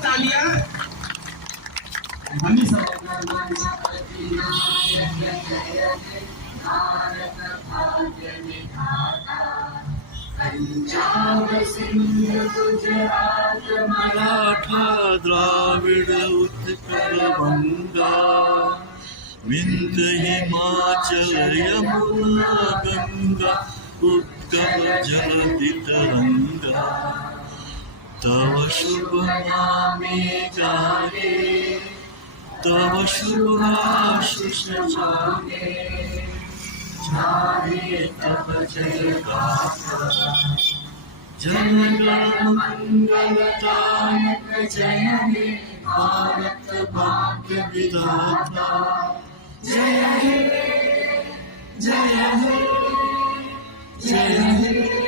तालियां हम सब पंजाब सिंध गुजरात मराठा द्राविड उत्कल बंगा विंध्य हिमाचल यमुना गंगा उत्कल जलधि तरंगा तव शुभ नामे गाये तव शुभ आशीष जागे जागे तव जय गाथा जन गण मंगलदायक जय हे भारत भाग्य विधाता जय हे जय हे जय हे